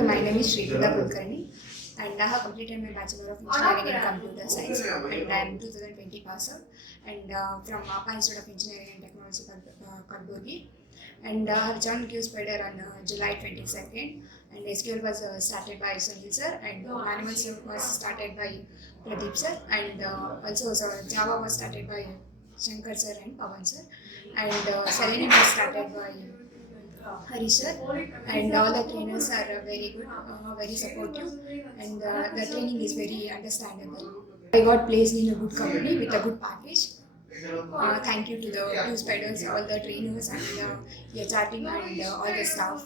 Okay, my name is SREEPRADA KULKARNI and I have completed my Bachelor of Engineering in Computer Science and I am 2020 pass out and from Appa Institute of Engineering and Technology, Kalburgi. And I have joined Qspiders on July 22nd and SQL was started by Sunil sir and Animals was started by Pradeep sir and also Java was started by Shankar sir and Pawan sir and Selenium was started by Harish sir, and all the trainers are very good, very supportive, and the training is very understandable. I got placed in a good company with a good package. Thank you to the Qspiders, all the trainers, and the HR team, and all the staff.